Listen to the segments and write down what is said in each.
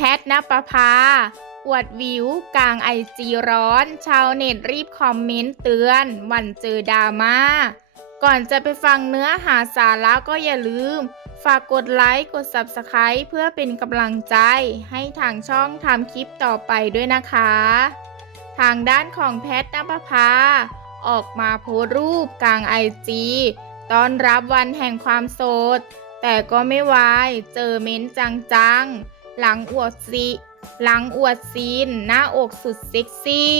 แพทนปภาอวดวิวกลางไอจีร้อน ชาวเน็ตรีบคอมเมนต์เตือน วันเจอดราม่า ก่อนจะไปฟังเนื้อหาสาระก็อย่าลืม ฝากกดไลค์ กด Subscribe เพื่อเป็นกำลังใจ ให้ทางช่องทำคลิปต่อไปด้วยนะคะ ทางด้านของแพทนปภา ออกมาโพสรูปกลางไอจีต้อนรับวันแห่งความโสด แต่ก็ไม่วาย เจอเม้นจังๆ หลังอวดซีหลังอวดซีน หน้าอกสุดเซ็กซี่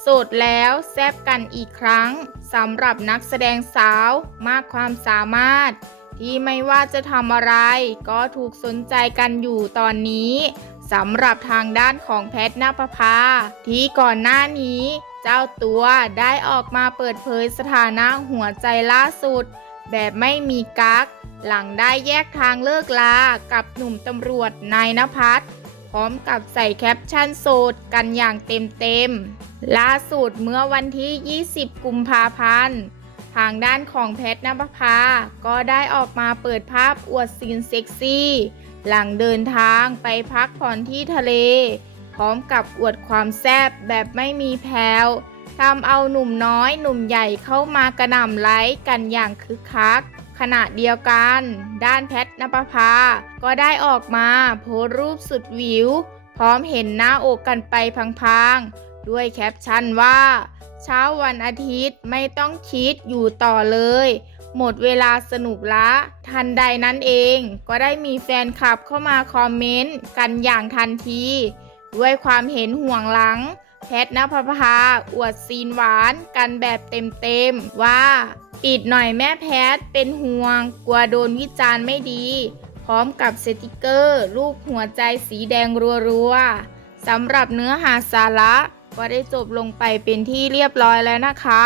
โสดแล้วแซบกันอีกครั้งสำหรับนักแสดงสาวมากความสามารถ ที่ไม่ว่าจะทำอะไร ก็ถูกสนใจกันอยู่ตอนนี้สำหรับทางด้านของแพทนปภา ที่ก่อนหน้านี้ เจ้าตัวได้ออกมาเปิดเผยสถานะหัวใจล่าสุด แบบไม่มีกัก หลังได้แยกทางเลิกลากับหนุ่มตำรวจนายนภัสพร้อมกับใส่แคปชั่นโสดกันอย่างเต็มๆ ล่าสุดเมื่อวันที่ 20 กุมภาพันธ์ ทางด้านของแพทนภพาก็ได้ออกมาเปิดภาพอวดซีนเซ็กซี่ หลังเดินทางไปพักผ่อนที่ทะเล พร้อมกับอวดความแซ่บแบบไม่มีแผ่วทำเอาหนุ่มน้อยหนุ่มใหญ่เข้ามากระหน่ำไลค์กันอย่างคึกคัก ขณะเดียวกัน ด้านแพทนปภา ก็ได้ออกมาโพสรูปสุดวิว พร้อมเห็นหน้าอกกันไปพังๆ ด้วยแคปชั่นว่า เช้าวันอาทิตย์ไม่ต้องคิดอยู่ต่อเลย หมดเวลาสนุกละ ทันใดนั้นเองก็ได้มีแฟนคลับเข้ามาคอมเมนต์กันอย่างทันที ด้วยความเห็นห่วงหลังแพทนภพาอวดซีนหวานกันแบบเต็มๆว่า ปิดหน่อยแม่แพทเป็นห่วง กลัวโดนวิจารณ์ไม่ดี พร้อมกับสติกเกอร์ รูปหัวใจสีแดงรัวๆสำหรับเนื้อหาสาระก็ได้จบลงไปเป็นที่เรียบร้อยแล้วนะคะ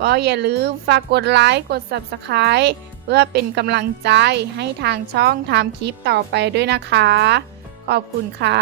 ก็อย่าลืมฝากกดไลค์กด Subscribe เพื่อเป็นกำลังใจให้ทางช่องทำคลิปต่อไปด้วยนะคะ ขอบคุณค่ะ